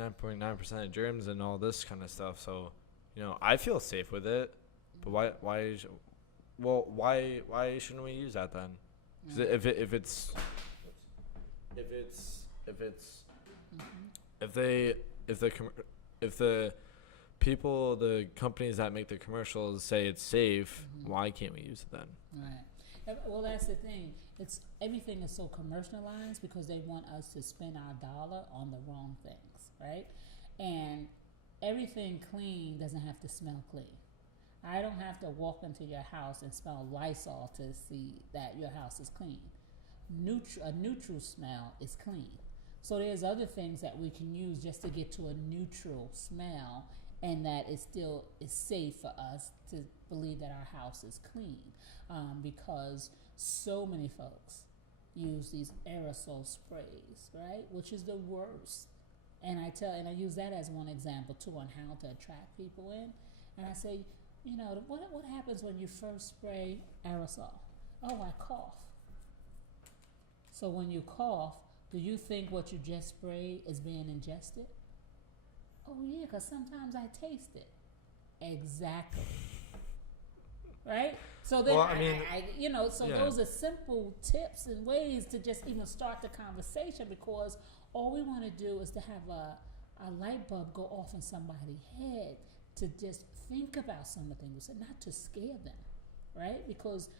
99.9% of germs and all this kind of stuff. So, I feel safe with it. But why shouldn't we use that then? 'Cause if if they if the com- if the people, the companies that make the commercials say it's safe, why can't we use it then? Right. Well, that's the thing. It's everything is so commercialized because they want us to spend our dollar on the wrong things, right? And everything clean doesn't have to smell clean. I don't have to walk into your house and smell Lysol to see that your house is clean. A neutral smell is clean. So there's other things that we can use just to get to a neutral smell, and that it still is safe for us to believe that our house is clean, because so many folks use these aerosol sprays, right? Which is the worst. And I use that as one example too on how to attract people in. And I say, what happens when you first spray aerosol? Oh, I cough. So when you cough, do you think what you just sprayed is being ingested? Oh yeah, because sometimes I taste it. Exactly. Right? So then, those are simple tips and ways to just even start the conversation, because all we want to do is to have a light bulb go off in somebody's head to just think about some of the things, and not to scare them, right? Because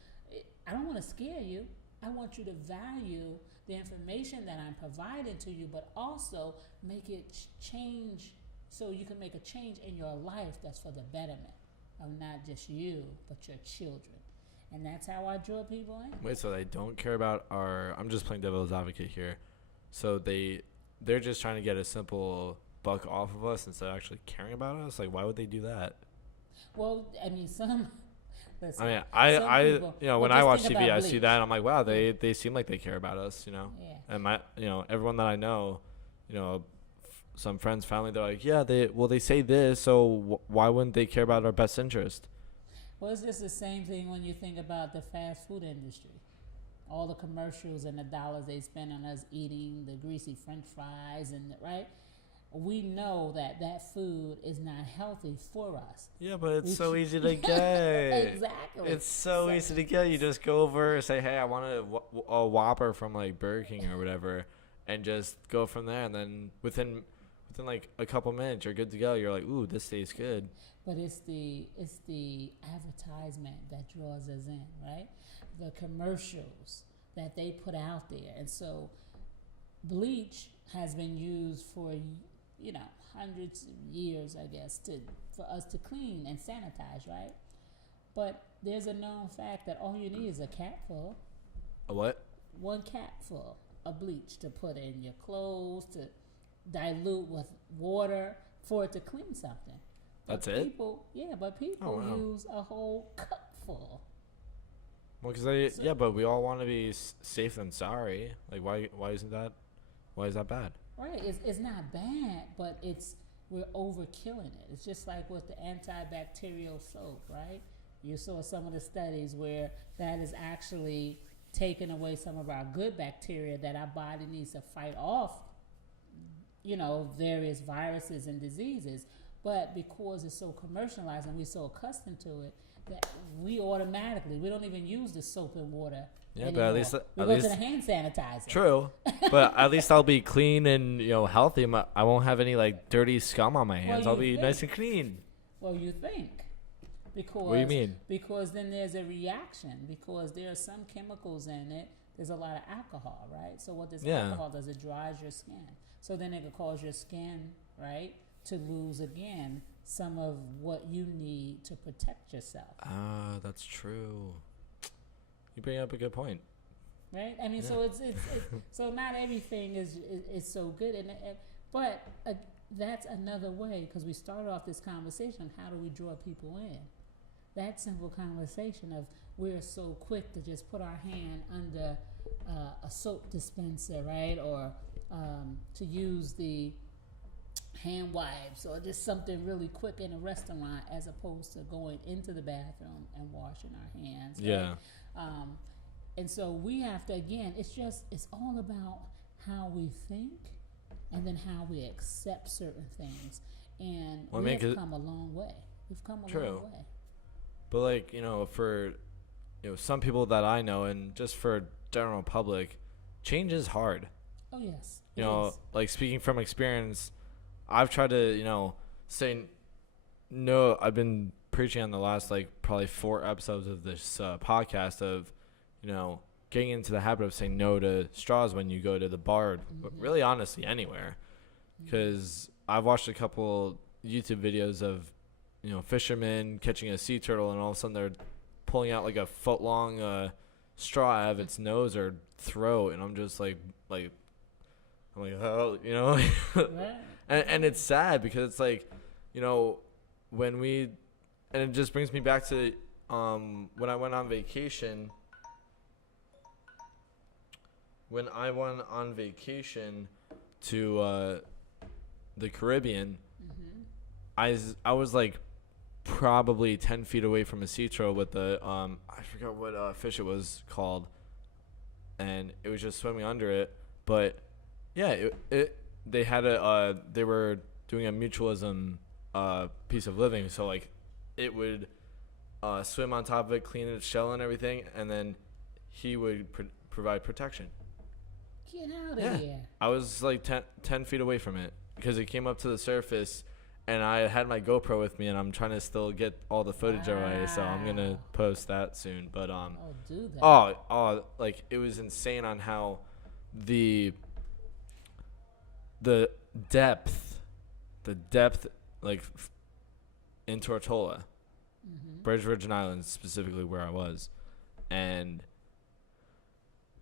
I don't want to scare you. I want you to value the information that I'm providing to you, but also make it change, so you can make a change in your life that's for the betterment of not just you, but your children. And that's how I draw people in. Wait, so they don't care about I'm just playing devil's advocate here. So they're just trying to get a simple buck off of us instead of actually caring about us? Like, why would they do that? Well, I mean, listen, when I watch TV, I see that, and I'm like, wow, they seem like they care about us, Yeah. And everyone that I know, some friends, family, they're like, yeah, they say this, so why wouldn't they care about our best interest? Well, it's just the same thing when you think about the fast food industry. All the commercials and the dollars they spend on us eating the greasy French fries, right? We know that food is not healthy for us. Yeah, but it's so easy to get. Exactly. It's so easy to get. You just go over, say, hey, I want a Whopper from like Burger King or whatever, and just go from there. And then within like a couple minutes, you're good to go. You're like, ooh, this tastes good. But it's the advertisement that draws us in, right? The commercials that they put out there. And so bleach has been used for hundreds of years, I guess, for us to clean and sanitize, right? But there's a known fact that all you need is a capful. A what? One capful of bleach to put in your clothes, to dilute with water for it to clean something. That's it? But people use a whole cupful. Well, but we all want to be safe than sorry. Like, why is that bad? Right, it's not bad, but we're overkilling it. It's just like with the antibacterial soap, right? You saw some of the studies where that is actually taking away some of our good bacteria that our body needs to fight off, various viruses and diseases. But because it's so commercialized and we're so accustomed to it, that we don't even use the soap and water. Yeah, anymore. but at least we go to the hand sanitizer. True, but at least I'll be clean and healthy. I won't have any like dirty scum on my hands. I'll be nice and clean. Well, you think, because what do you mean? Because then there's a reaction, because there are some chemicals in it. There's a lot of alcohol, right? So what this alcohol does, it dries your skin. So then it could cause your skin, right, to lose again some of what you need to protect yourself. Ah, that's true. You bring up a good point. Right? I mean, so it's so not everything is so good, but that's another way, because we started off this conversation. How do we draw people in? That simple conversation of we're so quick to just put our hand under a soap dispenser, right, or to use the hand wipes, or just something really quick in a restaurant, as opposed to going into the bathroom and washing our hands. Right? Yeah. And so we have to, again, it's all about how we think and then how we accept certain things. And Well, I we mean, have come a long way. We've come a True. long way. But like, for some people that I know, and just for general public, change is hard. Oh yes. You it know, is. like speaking from experience, I've tried to, say no. I've been preaching on the last like probably 4 episodes of this podcast of, getting into the habit of saying no to straws when you go to the bar, but really honestly anywhere. Because I've watched a couple YouTube videos of, fishermen catching a sea turtle, and all of a sudden they're pulling out like a foot long straw out of its nose or throat, and I'm just like oh, Right. and it's sad because it's like, when we, and it just brings me back to when I went on vacation. When I went on vacation to the Caribbean, I was like probably 10 feet away from a sea turtle with the I forgot what fish it was called, and it was just swimming under it. But yeah, they had they were doing a mutualism piece of living, so like it would swim on top of it, clean its shell and everything, and then he would provide protection. Get out of here. I was like 10 feet away from it because it came up to the surface, and I had my GoPro with me, and I'm trying to still get all the footage away, so I'm going to post that soon. But Do that. like it was insane on how the depth like in Tortola, British Virgin Islands specifically where I was, and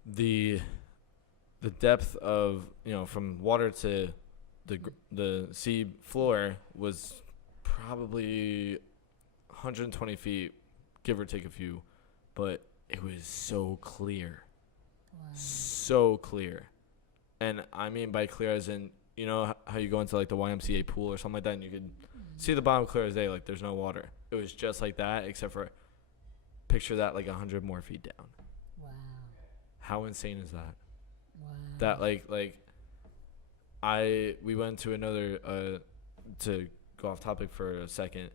the depth of, from water to the sea floor was probably 120 feet, give or take a few, but it was so clear. Wow. So clear. And I mean by clear as in, how you go into like the YMCA pool or something like that and you could see the bottom clear as day, like there's no water. It was just like that, except for picture that like 100 more feet down. Wow. How insane is that? Wow. That we went to another to go off topic for a second.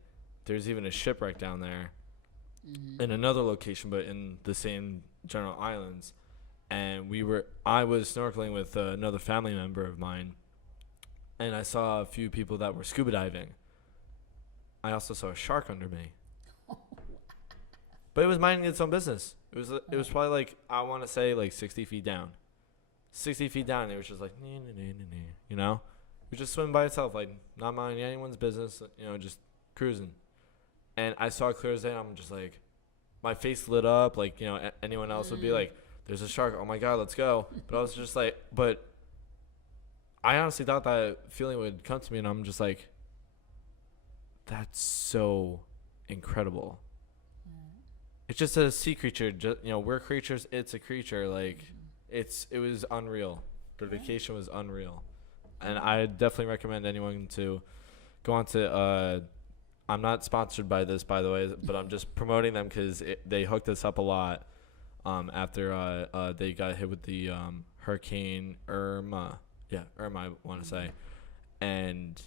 There's even a shipwreck down there in another location, but in the same general islands. And I was snorkeling with another family member of mine, and I saw a few people that were scuba diving. I also saw a shark under me. But it was minding its own business. It was probably like, I want to say like 60 feet down. 60 feet down, it was just like, it was just swimming by itself, like not minding anyone's business, just cruising. And I saw it clear as day, and I'm just like, my face lit up, like, anyone else would be like, there's a shark, oh my God, let's go. But I was just like, but I honestly thought that feeling would come to me, and I'm just like, that's so incredible. It's just a sea creature, we're creatures, it's a creature, like, it was unreal. The vacation was unreal. And I definitely recommend anyone to go on to, I'm not sponsored by this, by the way, but I'm just promoting them because they hooked us up a lot after they got hit with the Hurricane Irma. Yeah, Irma, I want to say. And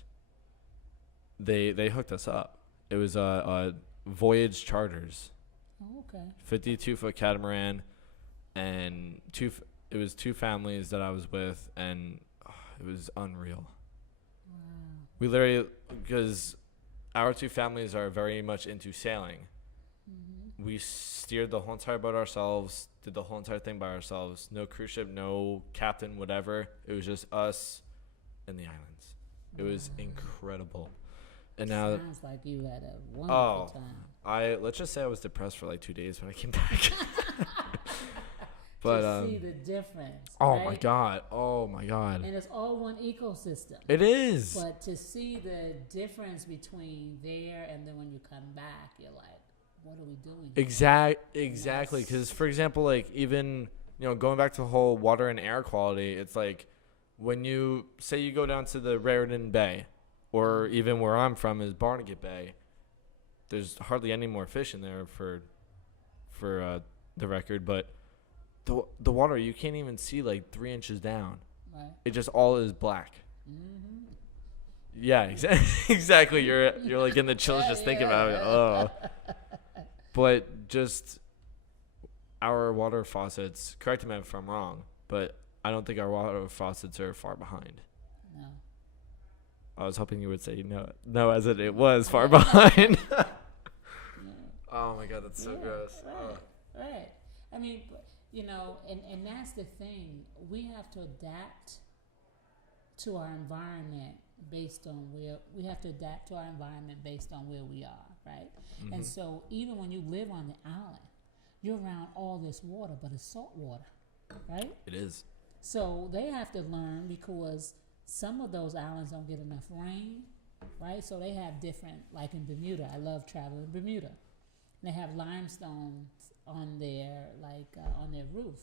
they hooked us up. It was Voyage Charters. Oh, okay. 52-foot catamaran, and it was 2 families that I was with, and it was unreal. Wow. We literally, because our 2 families are very much into sailing, we steered the whole entire boat ourselves, did the whole entire thing by ourselves. No cruise ship, no captain, whatever. It was just us and the islands. It was incredible. And now, sounds like you had a wonderful time. Let's just say I was depressed for like 2 days when I came back. But to see the difference. oh right? my god. And it's all one ecosystem. It is. But to see the difference between there and then when you come back, you're like, what are we doing here? Exactly. Because for example, like even going back to the whole water and air quality, it's like when you say you go down to the Raritan Bay, or even where I'm from is Barnegat Bay, there's hardly any more fish in there for the record, but the water, you can't even see like 3 inches down. Right. It just all is black. Mm-hmm. Yeah, exactly. You're like in the chills just thinking about it. Oh, but just our water faucets. Correct me if I'm wrong, but I don't think our water faucets are far behind. No. I was hoping you would say no. No, as it was far behind. Yeah. Oh my god, that's so gross. Right. I mean, and that's the thing. We have to adapt to our environment based on where we have to adapt to our environment based on where we are, right? Mm-hmm. And so even when you live on the island, you're around all this water, but it's salt water, right? It is. So they have to learn because some of those islands don't get enough rain, right? So they have different, like in Bermuda. I love traveling in Bermuda. They have limestone on their on their roof.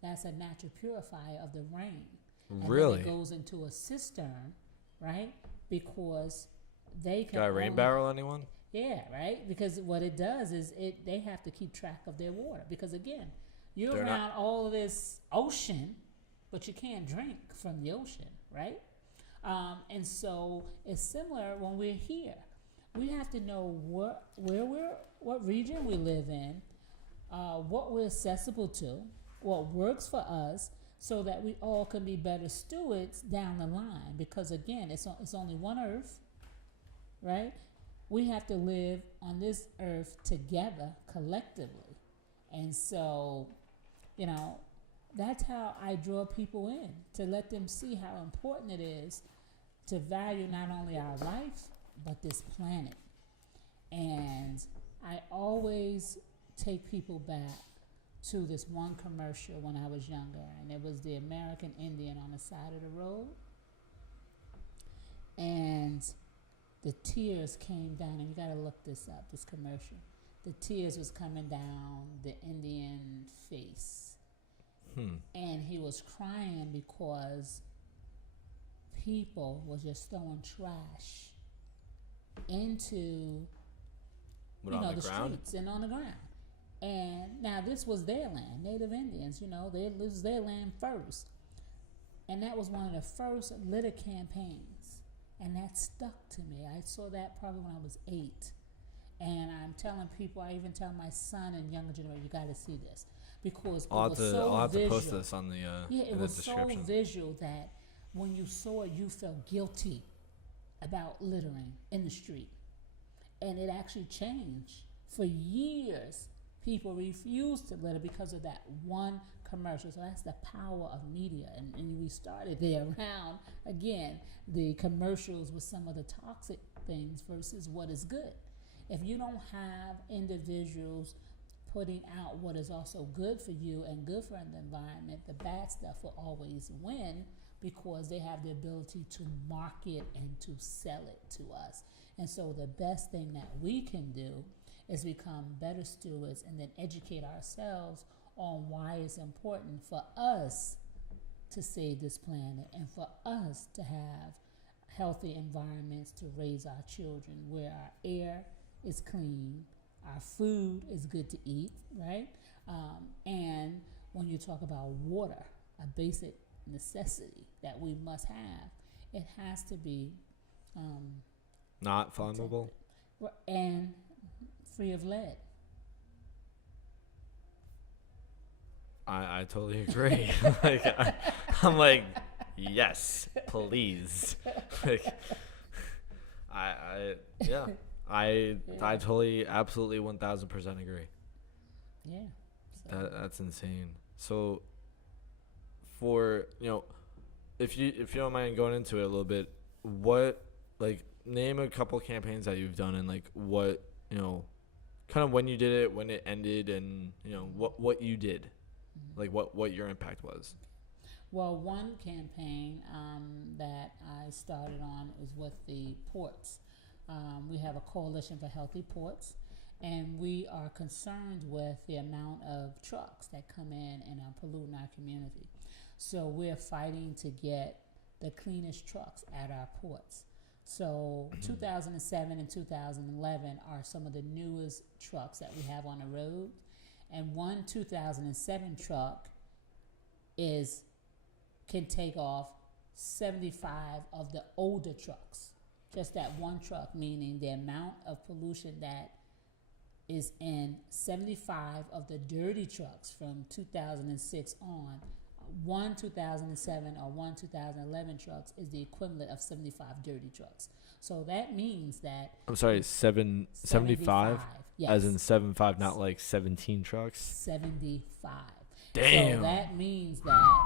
That's a natural purifier of the rain. Really? And then it goes into a cistern, right? Because they can. Got a rain barrel, anyone? Yeah, right. Because what it does is they have to keep track of their water. Because again, you're They're around all of this ocean, but you can't drink from the ocean, right? And so it's similar when we're here. We have to know what region we live in, what we're accessible to, what works for us, so that we all can be better stewards down the line. Because again, it's only one earth, right? We have to live on this earth together collectively. And so, that's how I draw people in, to let them see how important it is to value not only our life, but this planet. And I always take people back to this one commercial when I was younger, and it was the American Indian on the side of the road. And the tears came down, and you got to look this up, this commercial. The tears was coming down the Indian face. And he was crying because people were just throwing trash into the streets and on the ground. And now this was their land, Native Indians, this was their land first. And that was one of the first litter campaigns. And that stuck to me. I saw that probably when I was 8. And I'm telling people, I even tell my son and younger generation, you got to see this. Because I'll have to post this on the it was description. so visual that when you saw it, you felt guilty about littering in the street. And it actually changed. For years, people refused to litter because of that one commercial. So that's the power of media. And we started there around, again, the commercials with some of the toxic things versus what is good. If you don't have individuals putting out what is also good for you and good for the environment, the bad stuff will always win because they have the ability to market and to sell it to us. And so the best thing that we can do is become better stewards and then educate ourselves on why it's important for us to save this planet and for us to have healthy environments to raise our children, where our air is clean, our food is good to eat, right? And when you talk about water, a basic necessity that we must have, it has to be not flammable and free of lead. I totally agree. I'm like, yes, please. I totally, absolutely, 1000% agree. Yeah. So. That's insane. So, for if you don't mind going into it a little bit, what name a couple campaigns that you've done and what kind of when you did it, when it ended, and what you did, what your impact was. Well, one campaign that I started on is with the ports. We have a coalition for healthy ports, and we are concerned with the amount of trucks that come in and are polluting our community. So we're fighting to get the cleanest trucks at our ports. So 2007 and 2011 are some of the newest trucks that we have on the road. And one 2007 truck can take off 75 of the older trucks. Just that one truck, meaning the amount of pollution that is in 75 of the dirty trucks from 2006 on. One 2007 or one 2011 trucks is the equivalent of 75 dirty trucks. So that means that I'm sorry, 75? Yes. As in 75, not like 17 trucks? 75. Damn. So that means that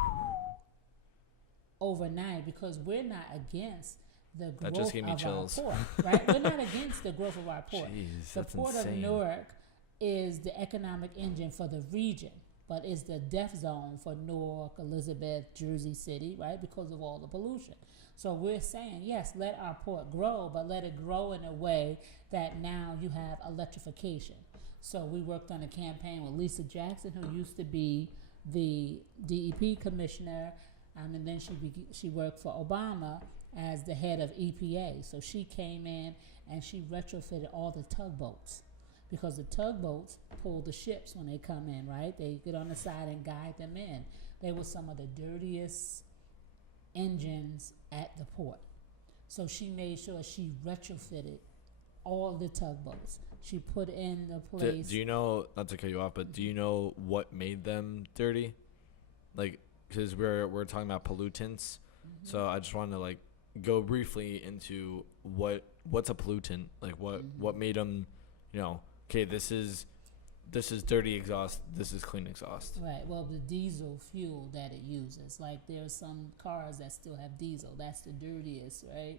overnight, because we're not against the That growth just gave me of chills. our port, right? We're not against the growth of our port. Jeez, The that's port insane. of Newark is the economic engine for the region, but it's the death zone for Newark, Elizabeth, Jersey City, right? Because of all the pollution. So we're saying, yes, let our port grow, but let it grow in a way that now you have electrification. So we worked on a campaign with Lisa Jackson, who used to be the DEP commissioner, and then she worked for Obama as the head of EPA. So she came in and she retrofitted all the tugboats, because the tugboats pull the ships when they come in, right? They get on the side and guide them in. They were some of the dirtiest engines at the port. So she made sure she retrofitted all the tugboats. She put in the place. Do you know, not to cut you off, but do you know what made them dirty? Like, because we're talking about pollutants. Mm-hmm. So I just wanted to like go briefly into what's a pollutant, like what made them, okay, this is dirty exhaust, this is clean exhaust. Right. Well, the diesel fuel that it uses, like there's some cars that still have diesel. That's the dirtiest, right?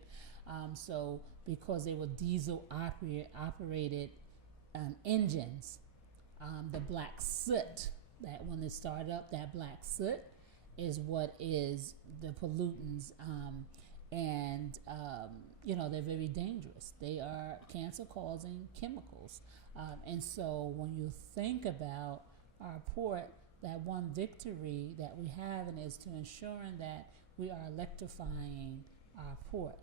So because they were diesel operated engines, the black soot, that when it started up, that black soot is what is the pollutants, and they're very dangerous. They are cancer-causing chemicals, and so when you think about our port, that one victory that we have and is to ensuring that we are electrifying our port.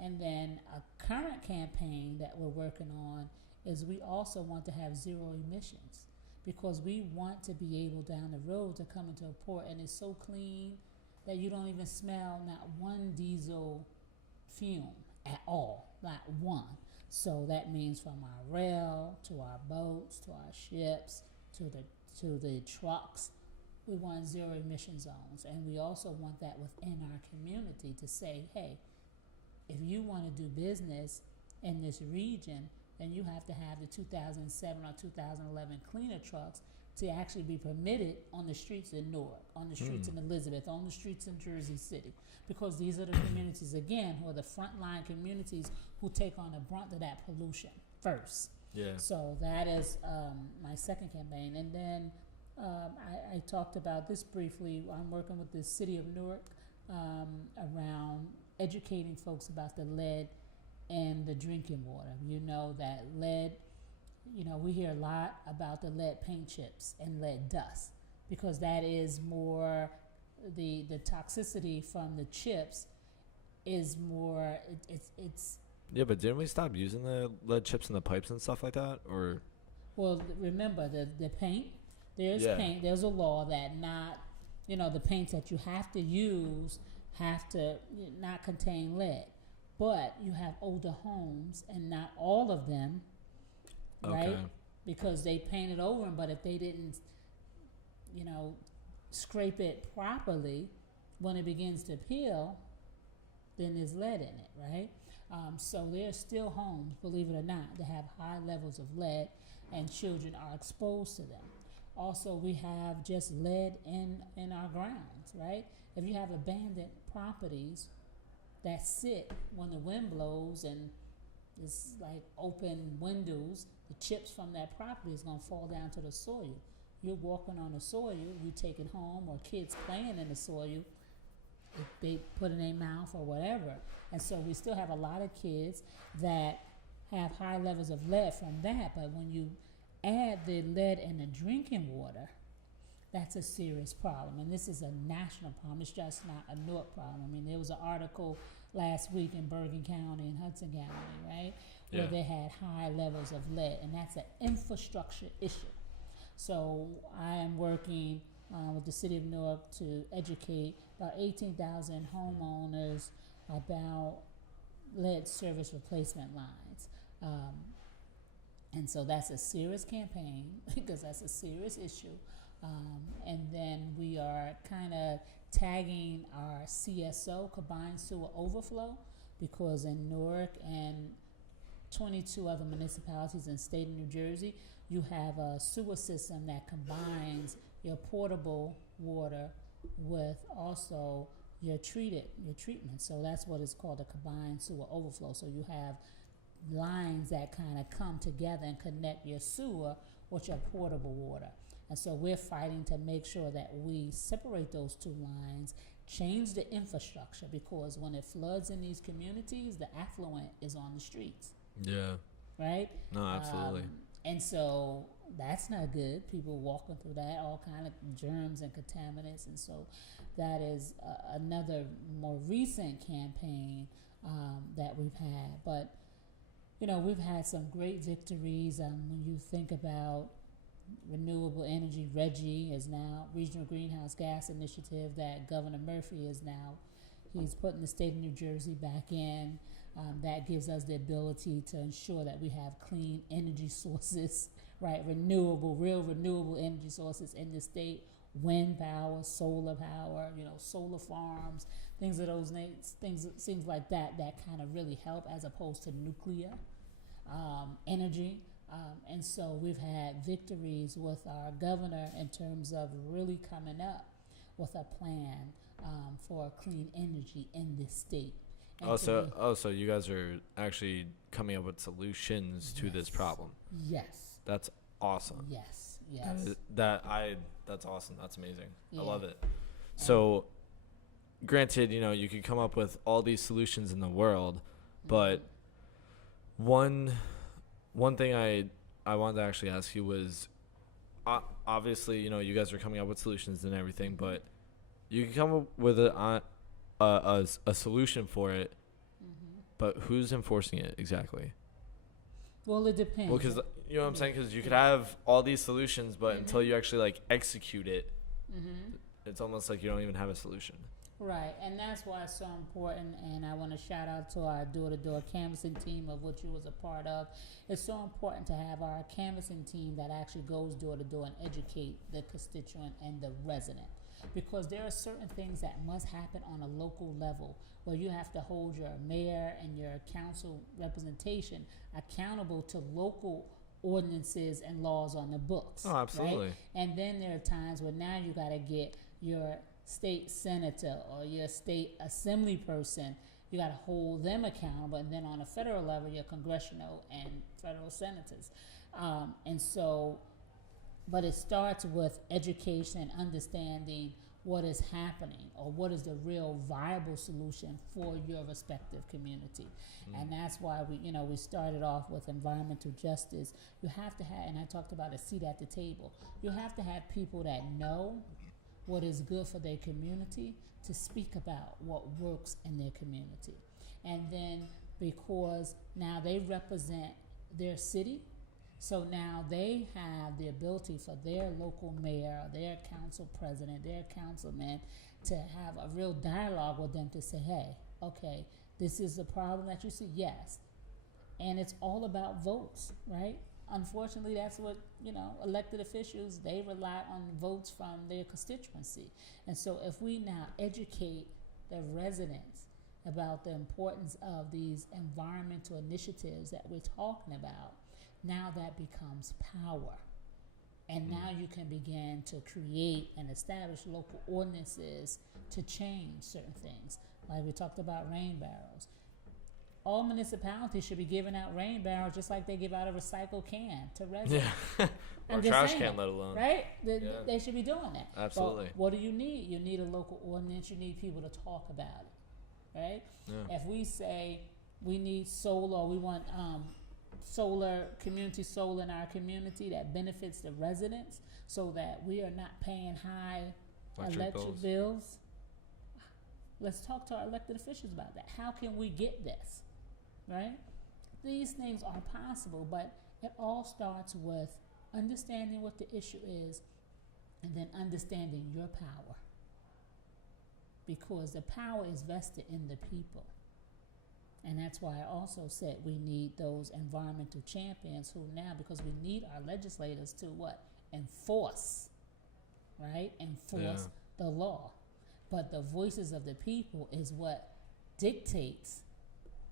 And then a current campaign that we're working on is we also want to have zero emissions, because we want to be able down the road to come into a port and it's so clean that you don't even smell not one diesel fume at all, not one. So that means from our rail to our boats to our ships to the trucks, we want zero emission zones. And we also want that within our community to say, hey, if you want to do business in this region, then you have to have the 2007 or 2011 cleaner trucks to actually be permitted on the streets in Newark, on the streets in Elizabeth, on the streets in Jersey City, because these are the communities, again, who are the frontline communities who take on the brunt of that pollution first. Yeah. So that is my second campaign. And then I talked about this briefly. I'm working with the city of Newark around educating folks about the lead in the drinking water. You know that lead, we hear a lot about the lead paint chips and lead dust, because that is more, the toxicity from the chips is more, it's Yeah, but didn't we stop using the lead chips in the pipes and stuff like that? Or well, remember the paint, there's paint, there's a law that not, the paints that you have to use have to not contain lead. But you have older homes, and not all of them, right? Okay. Because they painted over them, but if they didn't, scrape it properly, when it begins to peel, then there's lead in it, right? So there's still homes, believe it or not, that have high levels of lead, and children are exposed to them. Also, we have just lead in our grounds, right? If you have abandoned properties that sit when the wind blows and it's like open windows, the chips from that property is going to fall down to the soil. You're walking on the soil, you take it home, or kids playing in the soil, if they put it in their mouth or whatever. And so we still have a lot of kids that have high levels of lead from that. But when you add the lead in the drinking water, that's a serious problem. And this is a national problem. It's just not a Newark problem. I mean, there was an article last week in Bergen County and Hudson County, right, where they had high levels of lead, and that's an infrastructure issue. So I am working with the city of Newark to educate about 18,000 homeowners about lead service replacement lines. And so that's a serious campaign because that's a serious issue. And then we are kind of tagging our CSO, combined sewer overflow, because in Newark and 22 other municipalities in the state of New Jersey, you have a sewer system that combines your portable water with also your treatment. So that's what is called a combined sewer overflow. So you have lines that kind of come together and connect your sewer with your portable water. And so we're fighting to make sure that we separate those two lines, change the infrastructure, because when it floods in these communities, the affluent is on the streets. Yeah. Right? No, absolutely. And so that's not good. People walking through that, all kind of germs and contaminants. And so that is another more recent campaign that we've had. But, you know, we've had some great victories. When you think about renewable energy, RGGI is now Regional Greenhouse Gas Initiative that Governor Murphy is now, he's putting the state of New Jersey back in. That gives us the ability to ensure that we have clean energy sources, right? Real renewable energy sources in the state. Wind power, solar power, you know, solar farms, things of those things like that kind of really help, as opposed to nuclear energy. And so we've had victories with our governor in terms of really coming up with a plan for clean energy in this state. Also, you guys are actually coming up with solutions to this problem. Yes. That's awesome. Yes. That's awesome. That's amazing. Yeah. I love it. So, granted, you know, you could come up with all these solutions in the world, but one thing I wanted to actually ask you was, obviously, you know, you guys are coming up with solutions and everything, but you can come up with a solution for it, but who's enforcing it exactly? Well, it depends. Well, because you know what I'm saying, because you could have all these solutions, but until you actually like execute it, it's almost like you don't even have a solution. Right, and that's why it's so important, and I want to shout out to our door-to-door canvassing team, of which you was a part of. It's so important to have our canvassing team that actually goes door-to-door and educate the constituent and the resident, because there are certain things that must happen on a local level where you have to hold your mayor and your council representation accountable to local ordinances and laws on the books. Oh, absolutely. Right? And then there are times where now you got to get your state senator or your state assembly person, you got to hold them accountable, and then on a federal level, your congressional and federal senators. And so, but it starts with education and understanding what is happening, or what is the real viable solution for your respective community. And that's why we started off with environmental justice. You have to have, and I talked about a seat at the table, you have to have people that know what is good for their community to speak about what works in their community. And then, because now they represent their city, so now they have the ability for their local mayor, their council president, their councilman to have a real dialogue with them to say, hey, okay, this is the problem that you see, yes. And it's all about votes, right? Unfortunately, that's what, elected officials, they rely on votes from their constituency. And so if we now educate the residents about the importance of these environmental initiatives that we're talking about, now that becomes power. And now you can begin to create and establish local ordinances to change certain things. Like we talked about rain barrels. All municipalities should be giving out rain barrels just like they give out a recycled can to residents. Yeah. Or trash can, let alone. Right? They should be doing that. Absolutely. But what do you need? You need a local ordinance. You need people to talk about it. Right? Yeah. If we say we need solar, we want community solar in our community that benefits the residents so that we are not paying high electric bills. Let's talk to our elected officials about that. How can we get this? Right? These things are possible, but it all starts with understanding what the issue is And then understanding your power, because the power is vested in the people. And that's why I also said we need those environmental champions who now, because we need our legislators to what? Enforce, right? Enforce the law. But the voices of the people is what dictates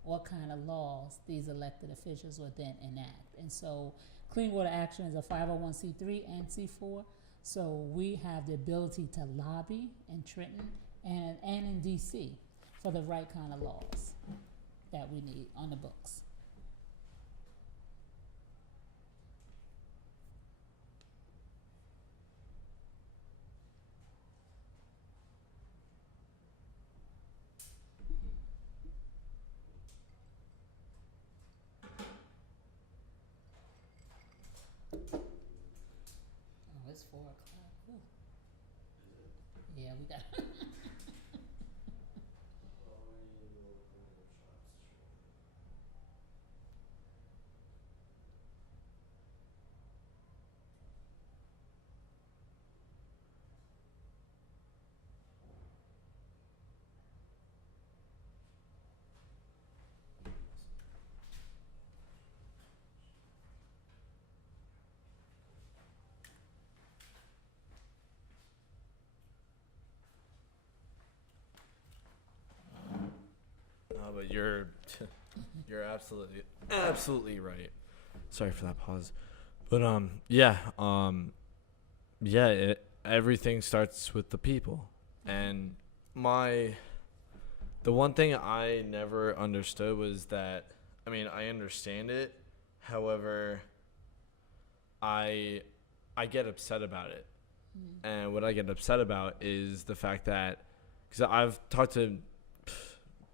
what kind of laws these elected officials will then enact. And so Clean Water Action is a 501c3 and C4. So we have the ability to lobby in Trenton and in DC for the right kind of laws that we need on the books. Oh, it's 4 o'clock. Ooh. Yeah, we got. No, but you're absolutely right. Sorry for that pause. But everything starts with the people. And the one thing I never understood was that, I mean, I understand it. However, I get upset about it. And what I get upset about is the fact that, because I've talked to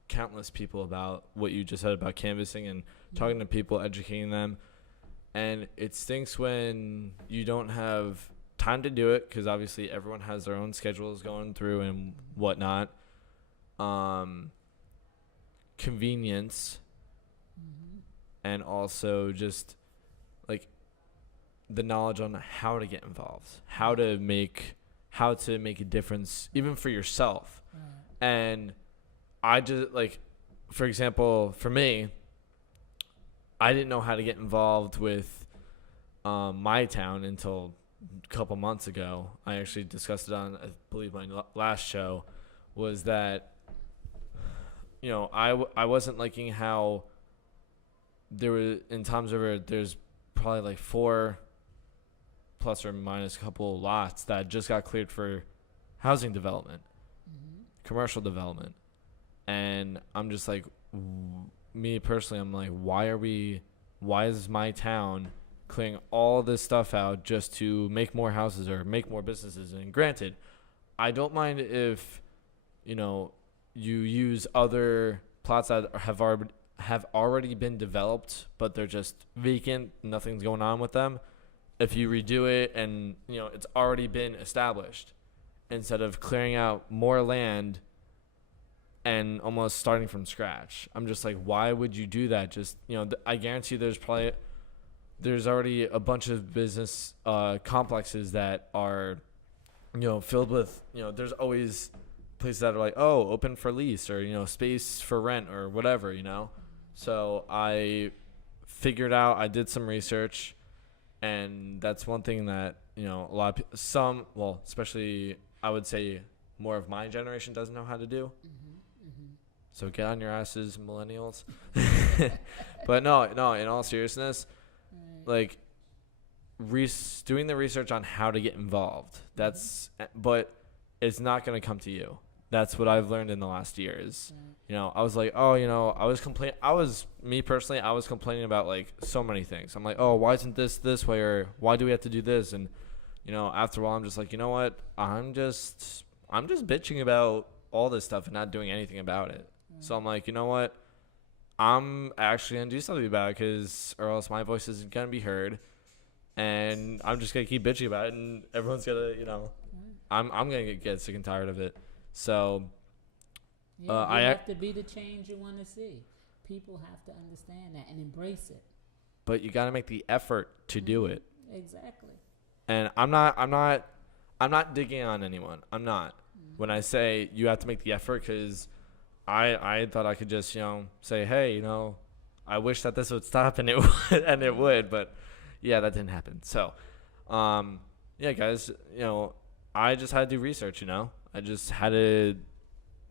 countless people about what you just said about canvassing and talking to people, educating them. And it stinks when you don't have time to do it, because obviously everyone has their own schedules going through and whatnot. Convenience, and also just like the knowledge on how to get involved, how to make a difference even for yourself. And I just, like, for example, for me, I didn't know how to get involved with my town until a couple months ago. I actually discussed it on, I believe, my last show, was that, you know, I wasn't liking how there were, in Tom's River, there's probably like 4 plus or minus a couple lots that just got cleared for housing development, commercial development. And I'm just like, me personally, I'm like, why is my town clearing all this stuff out just to make more houses or make more businesses? And granted, I don't mind if, you know, you use other plots that have already been developed, but they're just vacant, nothing's going on with them. If you redo it and, you know, it's already been established, instead of clearing out more land and almost starting from scratch. I'm just like, why would you do that? Just, you know, I guarantee there's already a bunch of business complexes that are, you know, filled with, you know, there's always places that are like, oh, open for lease, or, you know, space for rent or whatever, you know. So I figured out, I did some research, and that's one thing that, you know, a lot of especially I would say more of my generation doesn't know how to do. So get on your asses, millennials. But no, in all seriousness, like doing the research on how to get involved. But it's not going to come to you. That's what I've learned in the last years. You know, I was like, oh, you know, I was complaining about like so many things. I'm like, oh, why isn't this way, or why do we have to do this? And, you know, after a while, I'm just like, you know what? I'm just bitching about all this stuff and not doing anything about it. So I'm like, you know what? I'm actually going to do something about it, or else my voice isn't going to be heard. And I'm just going to keep bitching about it, and everyone's going to, you know, I'm going to get sick and tired of it. So you have to be the change you want to see. People have to understand that and embrace it. But you got to make the effort to do it. Exactly. And I'm not digging on anyone. I'm not. When I say you have to make the effort, because I thought I could just, say, hey, I wish that this would stop, and it would, and it would, but yeah, that didn't happen. So, yeah, guys, I just had to do research. I just had to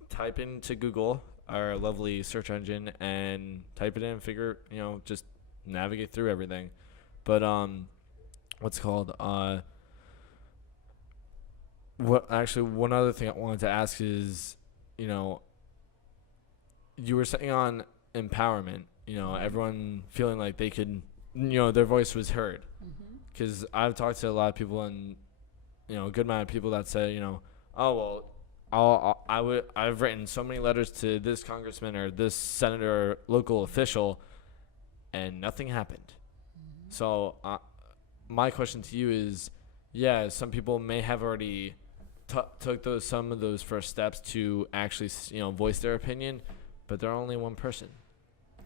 type into Google, our lovely search engine, and type it in and figure, just navigate through everything. But what's it called? One other thing I wanted to ask is, you were saying on empowerment, everyone feeling like they could, their voice was heard. Because I've talked to a lot of people, and a good amount of people that say, oh well, I've written so many letters to this congressman or this senator or local official, and nothing happened. So my question to you is, yeah, some people may have already took some of those first steps to actually voice their opinion, but they're only one person.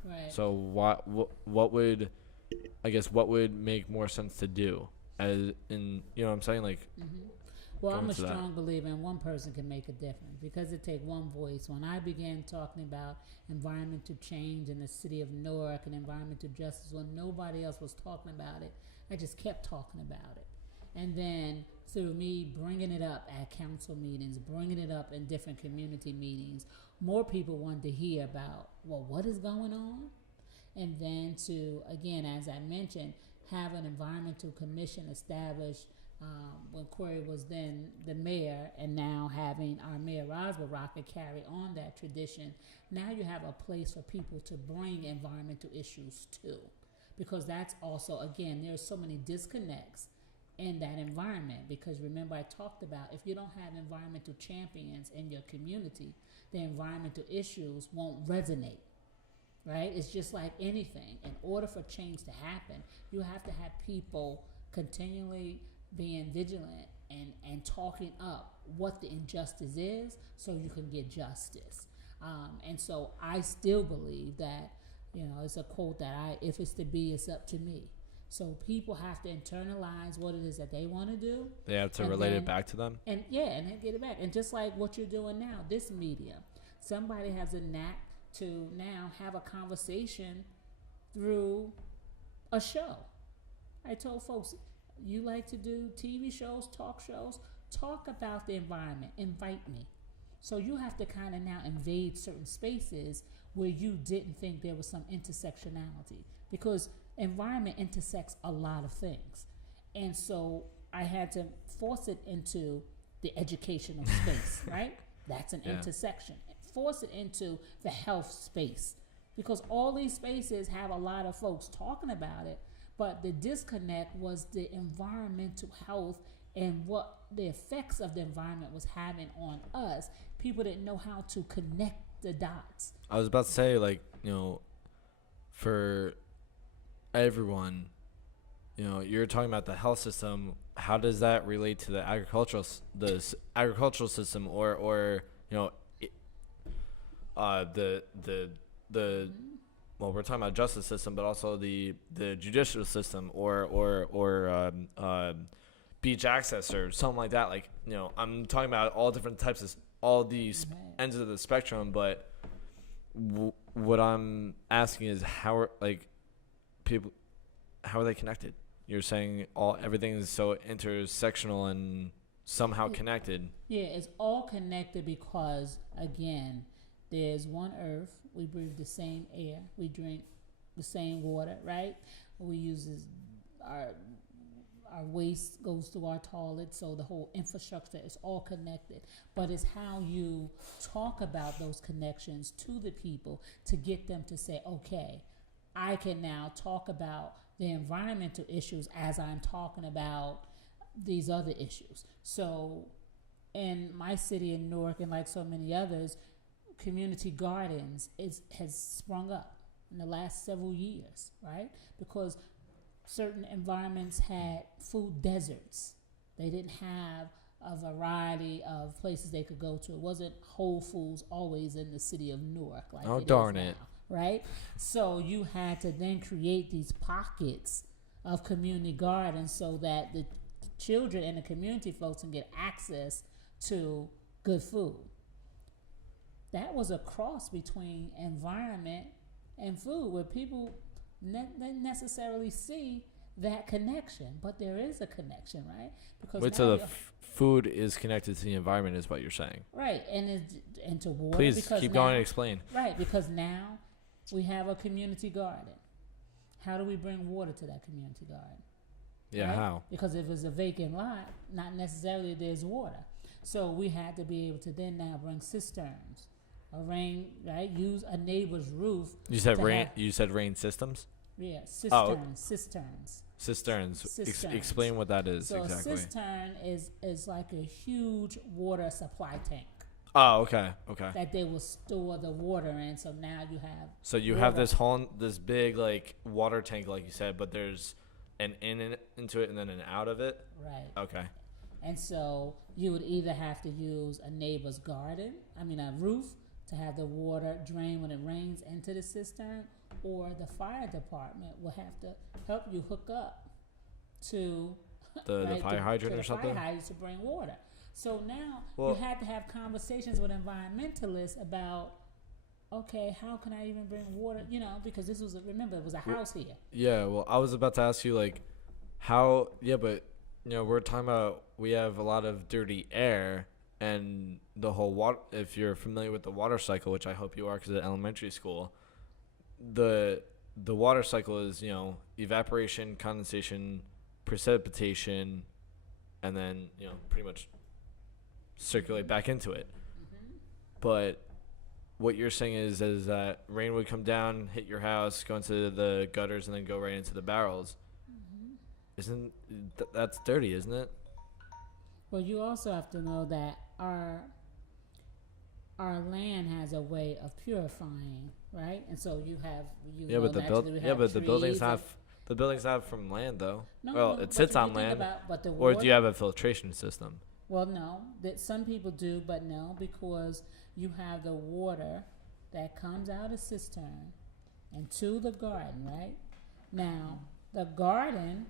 Right. So what would, I guess, what would make more sense to do, as in, what I'm saying, like. Well, I'm a strong believer in one person can make a difference, because it takes one voice. When I began talking about environmental change in the city of Newark and environmental justice, when nobody else was talking about it, I just kept talking about it. And then through me bringing it up at council meetings, bringing it up in different community meetings, more people wanted to hear about, well, what is going on? And then to, again, as I mentioned, have an environmental commission established when Corey was then the mayor, and now having our mayor Roswell Rocker carry on that tradition. Now you have a place for people to bring environmental issues to, because that's also, again, there's so many disconnects in that environment. Because remember, I talked about, if you don't have environmental champions in your community, the environmental issues won't resonate. Right? It's just like anything. In order for change to happen, you have to have people continually being vigilant and talking up what the injustice is, so you can get justice. And so I still believe that, it's a quote that if it's to be, it's up to me. So people have to internalize what it is that they want to do. They have to relate it back to them. And then get it back. And just like what you're doing now, this media, somebody has a knack to now have a conversation through a show. I told folks, you like to do TV shows, talk shows, talk about the environment, invite me. So you have to kind of now invade certain spaces where you didn't think there was some intersectionality, because environment intersects a lot of things. And so I had to force it into the educational space, right? That's an intersection. Force it into the health space, because all these spaces have a lot of folks talking about it, but the disconnect was the environmental health and what the effects of the environment was having on us. People didn't know how to connect the dots. I was about to say, like, for everyone, you're talking about the health system. How does that relate to the agricultural system, or well, we're talking about justice system, but also the judicial system, or beach access or something like that. Like, I'm talking about all different types of all these ends of the spectrum. But what I'm asking is, how are they connected? You're saying everything is so intersectional and somehow connected. Yeah, it's all connected because, again, there's one earth. We breathe the same air. We drink the same water, right? We use our waste goes through our toilets, so the whole infrastructure is all connected. But it's how you talk about those connections to the people to get them to say, okay, I can now talk about the environmental issues as I'm talking about these other issues. So in my city in Newark, and like so many others, community gardens has sprung up in the last several years, right? Because certain environments had food deserts. They didn't have a variety of places they could go to. It wasn't Whole Foods always in the city of Newark like oh, it darn is it. now, right? So you had to then create these pockets of community gardens so that the children in the community folks can get access to good food. That was a cross between environment and food, where people didn't necessarily see that connection, but there is a connection, right? Because wait, so the food is connected to the environment, is what you're saying? Right, and to water. Please because keep now, going and explain. Right, because now we have a community garden. How do we bring water to that community garden? Yeah, right? how? Because if it's a vacant lot, not necessarily there's water. So we had to be able to then now bring cisterns, use a neighbor's roof. You said rain. You said rain systems. Yeah, cisterns. Explain what that is so exactly. So a cistern is like a huge water supply tank. Oh, okay. That they will store the water in. So now you have. So you water. have this big like water tank, like you said, but there's an into it and then an out of it. Right. Okay. And so you would either have to use a neighbor's a roof, to have the water drain when it rains into the cistern, or the fire department will have to help you hook up to the fire hydrant or something. Fire hydrant to bring water. So now you had to have conversations with environmentalists about, okay, how can I even bring water? Because this was it was a house here. Yeah. Well, I was about to ask you like, how? Yeah, but we're talking about we have a lot of dirty air. And the whole water, if you're familiar with the water cycle, which I hope you are because at elementary school, the water cycle is, evaporation, condensation, precipitation, and then, pretty much circulate back into it. Mm-hmm. But what you're saying is that rain would come down, hit your house, go into the gutters, and then go right into the barrels. Mm-hmm. That's dirty, isn't it? Well, you also have to know that our land has a way of purifying, right? And so you have but the building's not from land though. No, it sits on land. Or do you have a filtration system? Well, no. That some people do, but no, because you have the water that comes out of cistern and to the garden, right? Now, the garden,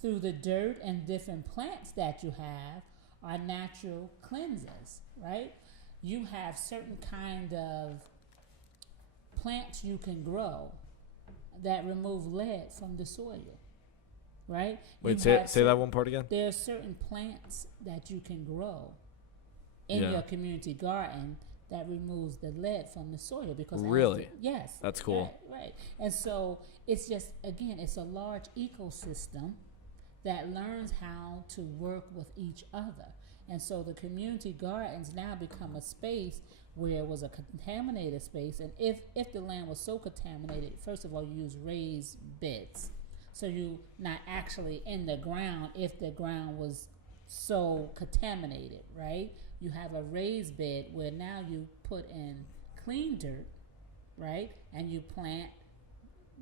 through the dirt and different plants that you have, are natural cleansers, right? You have certain kind of plants you can grow that remove lead from the soil, right? Wait, say that one part again. There are certain plants that you can grow in your community garden that removes the lead from the soil. Because really? Yes. That's cool. Right. And so it's just, again, it's a large ecosystem that learns how to work with each other. And so the community gardens now become a space where it was a contaminated space. And if the land was so contaminated, first of all, you use raised beds. So you not actually in the ground if the ground was so contaminated, right? You have a raised bed where now you put in clean dirt, right? And you plant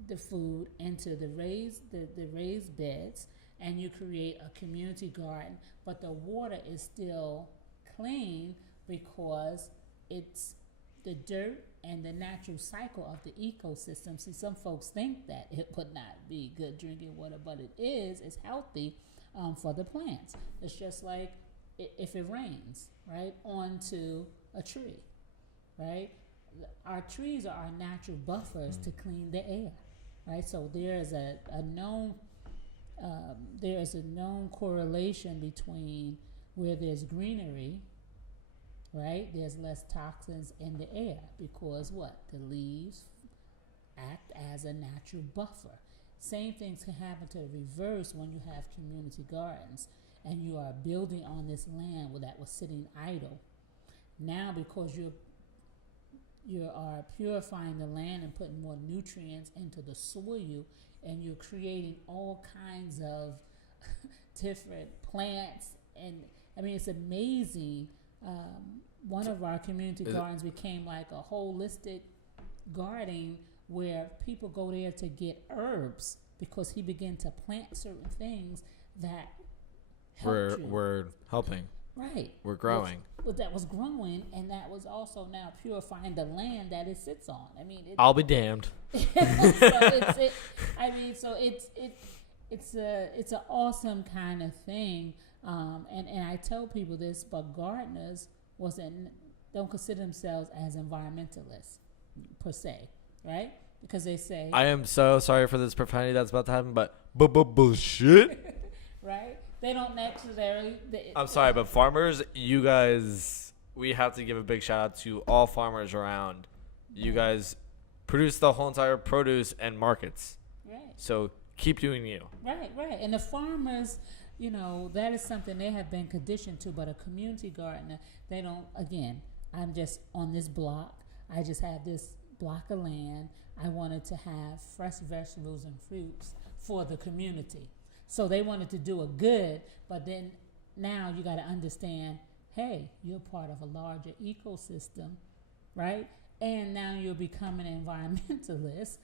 the food into the raised beds, and you create a community garden, but the water is still clean because it's the dirt and the natural cycle of the ecosystem. See, some folks think that it would not be good drinking water, but it is. It's healthy for the plants. It's just like if it rains, right, onto a tree, right? Our trees are our natural buffers to clean the air, right? So there is a known correlation between where there's greenery, right? There's less toxins in the air because what? The leaves act as a natural buffer. Same things can happen to the reverse when you have community gardens and you are building on this land that was sitting idle. Now, because you are purifying the land and putting more nutrients into the soil, and you're creating all kinds of different plants, and I mean it's amazing. One of our community gardens became like a holistic garden where people go there to get herbs because he began to plant certain things that we're helping. Right. We're growing. That was growing, and that was also now purifying the land that it sits on. I mean, I'll be damned. it's an awesome kind of thing. And I tell people this, but gardeners don't consider themselves as environmentalists per se, right? Because they say, I am so sorry for this profanity that's about to happen, but bullshit. right? They don't necessarily. I'm sorry, but farmers, you guys, we have to give a big shout out to all farmers around. You guys produce the whole entire produce and markets. Right. So keep doing you. Right. And the farmers, that is something they have been conditioned to. But a community gardener, they don't. Again, I'm just on this block. I just have this block of land. I wanted to have fresh vegetables and fruits for the community. So they wanted to do a good, but then now you got to understand, hey, you're part of a larger ecosystem, right? And now you're becoming an environmentalist,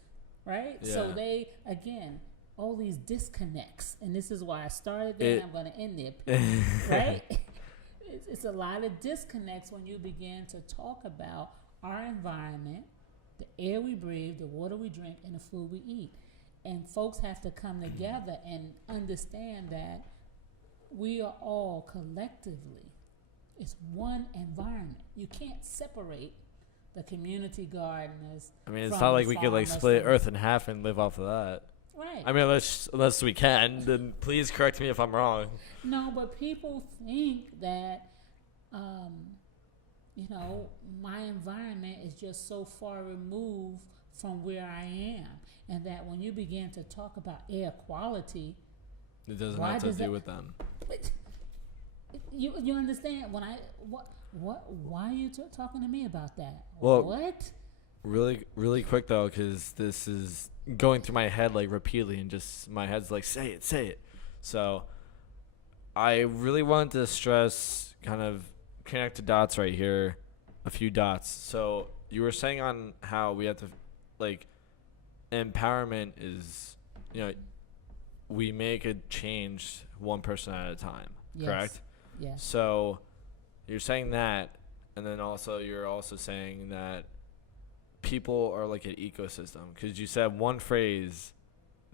right? Yeah. So they, again, all these disconnects, and this is why I started there and I'm going to end there, right? It's a lot of disconnects when you begin to talk about our environment, the air we breathe, the water we drink, and the food we eat. And folks have to come together and understand that we are all collectively, it's one environment. You can't separate the community gardeners. I mean, it's from not like the we could like farmers split from- Earth in half and live off of that. Right. I mean, unless we can, then please correct me if I'm wrong. No, but people think that, my environment is just so far removed from where I am. And that when you begin to talk about air quality, It doesn't Why have to does do that- with them. you understand when why are you talking to me about that? Well, what? Really quick though, because this is going through my head like repeatedly, and just my head's like, say it. So I really wanted to stress, kind of connect the dots right here, a few dots. So you were saying on how we have to, like, empowerment is, we make a change one person at a time, Yes. correct? Yes. So you're saying that, and then also you're also saying that people are like an ecosystem, because you said one phrase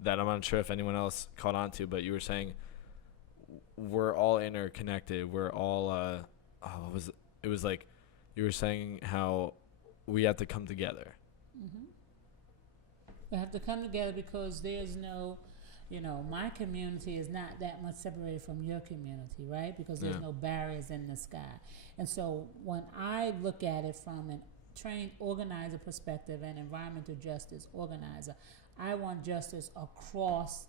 that I'm not sure if anyone else caught on to, but you were saying we're all interconnected. We're all it was like you were saying how we have to come together. Mm-hmm. We have to come together because there's no, my community is not that much separated from your community, right? Because there's Yeah. no barriers in the sky. And so when I look at it from an trained organizer perspective and environmental justice organizer, I want justice across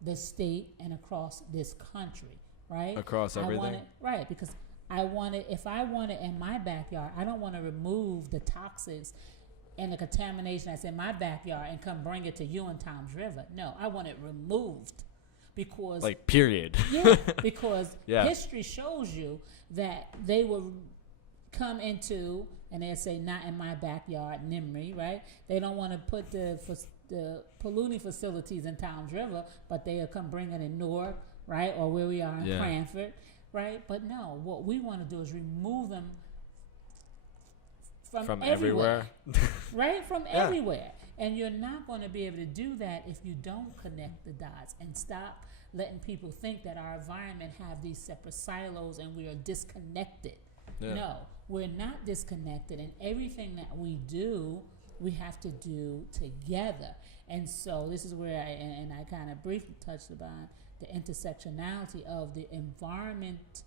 the state and across this country, right? Across everything? I want it, right, because if I want it in my backyard, I don't want to remove the toxics and the contamination that's in my backyard and come bring it to you in Tom's River. No, I want it removed because Like, period. yeah, because Yeah. history shows you that they will come into and they'll say not in my backyard, NIMRI, right? They don't want to put the polluting facilities in Tom's River, but they'll come bring it in Newark, right, or where we are in Yeah. Cranford, right? But no, what we want to do is remove them from everywhere. Right? From Yeah. everywhere. And you're not going to be able to do that if you don't connect the dots and stop letting people think that our environment have these separate silos and we are disconnected. Yeah. No, we're not disconnected, and everything that we do, we have to do together. And so this is where I kind of briefly touched upon the intersectionality of the environment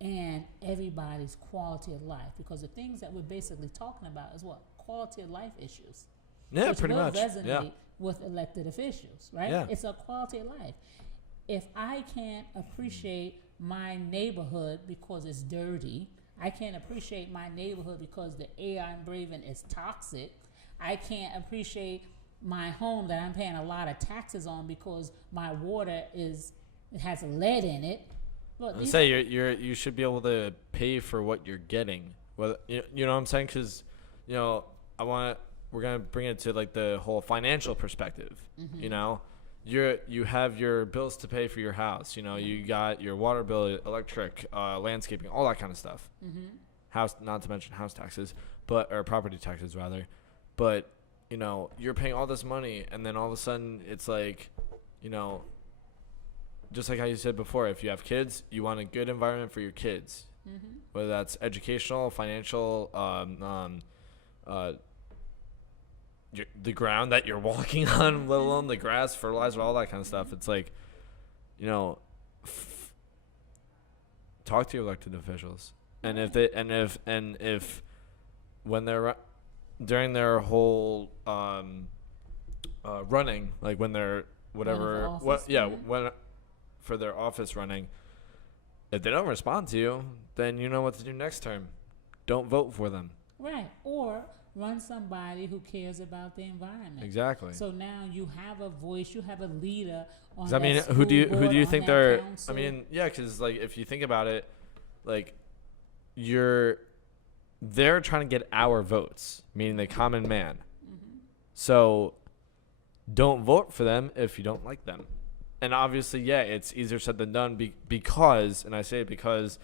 and everybody's quality of life, because the things that we're basically talking about is what? Quality of life issues. Yeah, Which pretty will much. resonate Yeah. with elected officials, right? Yeah. It's a quality of life. If I can't appreciate my neighborhood because it's dirty, I can't appreciate my neighborhood because the air I'm breathing is toxic, I can't appreciate my home that I'm paying a lot of taxes on because my water it has lead in it. Look, these Say you should be able to pay for what you're getting. Well, you know what I'm saying? Because we're gonna bring it to like the whole financial perspective. Mm-hmm. You have your bills to pay for your house. You got your water bill, electric, landscaping, all that kind of stuff. Mm-hmm. House, not to mention house taxes, or property taxes rather. But you're paying all this money, and then all of a sudden it's like, just like how you said before, if you have kids, you want a good environment for your kids, whether that's educational, financial, the ground that you're walking on, let alone the grass, fertilizer, all that kind of stuff. It's like, you know, talk to your elected officials, and if when they're during their whole running, like when they're whatever, when for their office running, if they don't respond to you, then you know what to do next term. Don't vote for them. Right. Or run somebody who cares about the environment. Exactly. So now you have a voice, you have a leader on I that mean, school who do you board, think on they're? that council. I mean, yeah, because like if you think about it, like they're trying to get our votes, meaning the common man. So don't vote for them if you don't like them. And obviously, yeah, it's easier said than done because, and I say it because,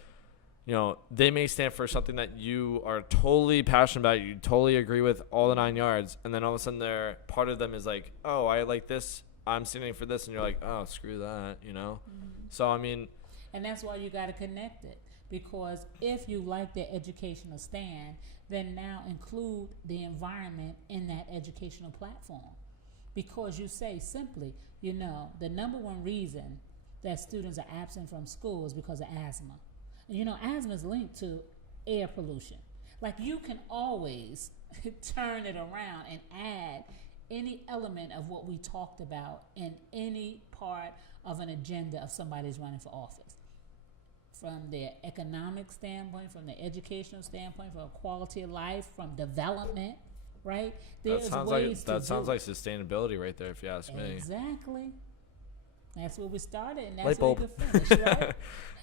you know, they may stand for something that you are totally passionate about, you totally agree with all the 9 yards, and then all of a sudden part of them is like, oh, I like this, I'm standing for this, and you're like, oh, screw that, you know? So, I mean. And that's why you got to connect it. Because if you like their educational stand, then now include the environment in that educational platform. Because you say simply, you know, the number one reason that students are absent from school is because of asthma. And you know, asthma is linked to air pollution. Like you can always turn it around and add any element of what we talked about in any part of an agenda of somebody's running for office. From their economic standpoint, from their educational standpoint, from quality of life, from development, right? That sounds like sustainability right there, if you ask me. Exactly. That's where we started, and Light that's where bulb. you can finish, right?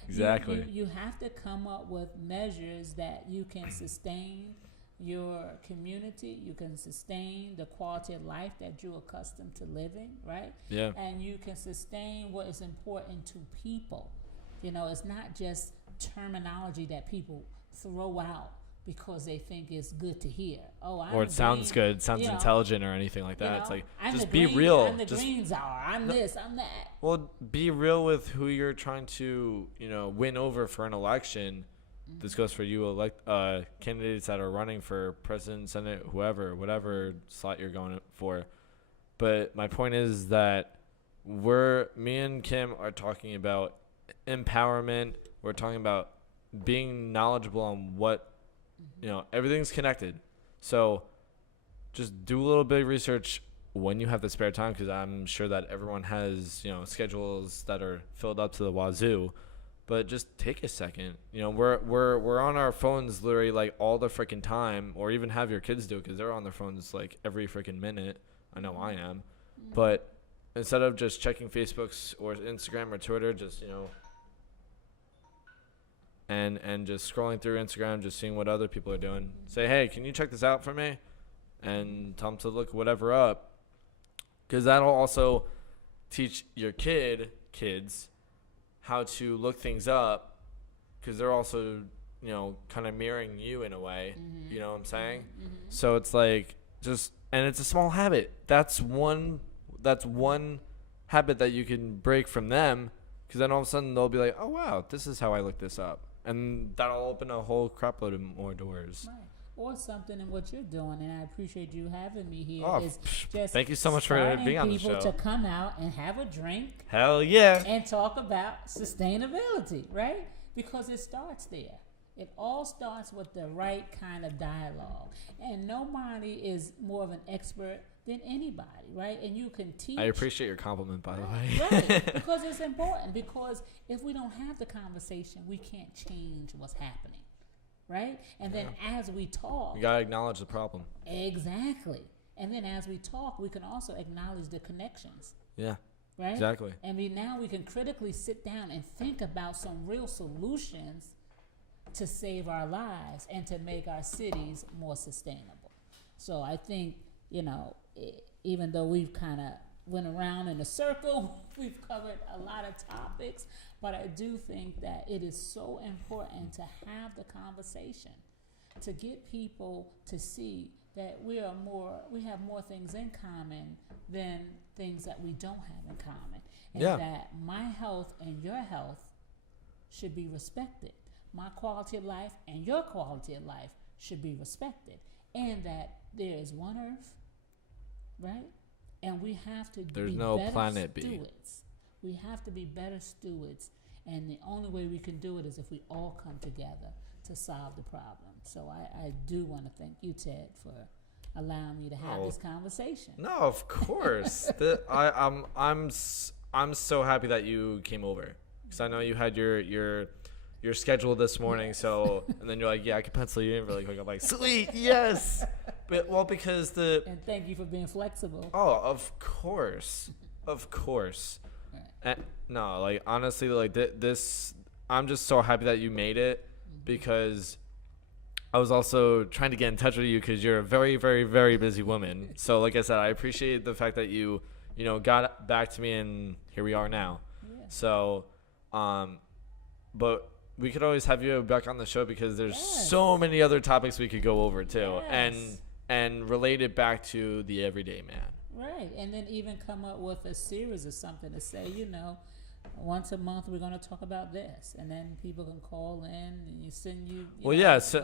Exactly. You have to come up with measures that you can sustain your community, you can sustain the quality of life that you're accustomed to living, right? Yeah. And you can sustain what is important to people. You know, it's not just terminology that people throw out because they think it's good to hear. Or it sounds good, sounds intelligent or anything like that. You know, it's like, I'm just the be real. I'm the green czar. I'm this, I'm that. Well, be real with who you're trying to, you know, win over for an election. This goes for you candidates that are running for president, senate, whatever slot you're going for. But my point is that me and Kim are talking about empowerment. We're talking about being knowledgeable on what, you know, everything's connected. So just do a little bit of research when you have the spare time, because I'm sure that everyone has, you know, schedules that are filled up to the wazoo. But just take a second. You know, we're on our phones literally like all the freaking time, or even have your kids do it because they're on their phones like every freaking minute. I know I am. But instead of just checking Facebook's or Instagram or Twitter, just, you know, and just scrolling through Instagram, just seeing what other people are doing. Say, hey, can you check this out for me? And tell them to look whatever up. Because that'll also teach your kids how to look things up. Because they're also, you know, kind of mirroring you in a way. You know what I'm saying? So it's like and it's a small habit. That's one habit that you can break from them. Because then all of a sudden they'll be like, oh, wow, this is how I look this up. And that'll open a whole crap load of more doors. Right. Or something in what you're doing, and I appreciate you having me here. Oh, just thank you so much for being on the show. People to come out and have a drink. Hell yeah. And talk about sustainability, right? Because it starts there. It all starts with the right kind of dialogue. And nobody is more of an expert than anybody, right? And you can teach. I appreciate your compliment, by the way. Right, because it's important. Because if we don't have the conversation, we can't change what's happening, right? And then as we talk, you gotta acknowledge the problem. Exactly. And then as we talk, we can also acknowledge the connections. Yeah. Right. Exactly. And now we can critically sit down and think about some real solutions to save our lives and to make our cities more sustainable. So I think, you know, even though we've kind of went around in a circle, we've covered a lot of topics, but I do think that it is so important to have the conversation, to get people to see that we have more things in common than things that we don't have in common, and Yeah. that my health and your health should be respected. My quality of life and your quality of life should be respected, and that there is one Earth, right? And we have to There's be no better planet B. stewards. We have to be better stewards, and the only way we can do it is if we all come together to solve the problem. So I do want to thank you, Ted, for allowing me to have Oh. this conversation. No, of course. I'm so happy that you came over, because I know you had your schedule this morning. So, and then you're like, yeah, I can pencil you in really quick. I'm like, sweet, yes. But well, because And thank you for being flexible. of course. Right. No, like honestly, like this, I'm just so happy that you made it, because I was also trying to get in touch with you because you're a very, very, very busy woman. So like I said, I appreciate the fact that you got back to me, and here we are now. Yeah. So, but we could always have you back on the show, because there's Yes. so many other topics we could go over too, Yes. and relate it back to the everyday man. Right, and then even come up with a series or something to say, once a month we're going to talk about this, and then people can call in and you send you. Well, yeah. So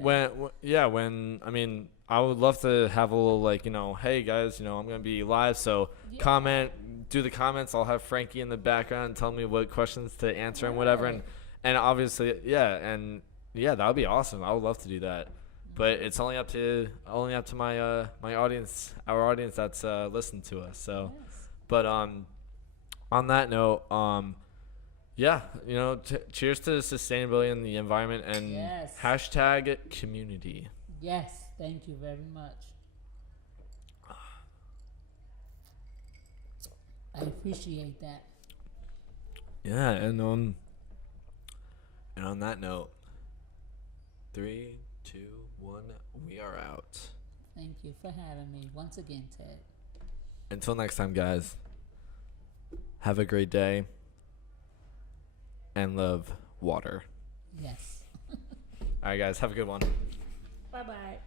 whatever. when I mean, I would love to have a little like, hey guys, I'm gonna be live, so Yeah. comment, do the comments. I'll have Frankie in the background tell me what questions to answer and whatever, Right. and obviously, that would be awesome. I would love to do that, but it's only up to my my audience, our audience that's listened to us. So, Yes. but on that note, cheers to sustainability and the environment, and Yes. hashtag community. Yes, thank you very much. I appreciate that. Yeah, and on that note, 3, 2, 1, we are out. Thank you for having me once again, Ted. Until next time, guys. Have a great day, and love water. Yes. All right, guys, have a good one. Bye-bye.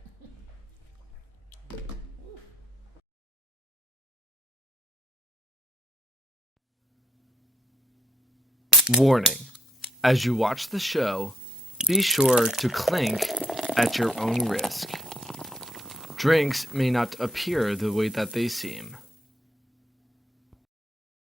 Warning: as you watch the show, be sure to clink at your own risk. Drinks may not appear the way that they seem.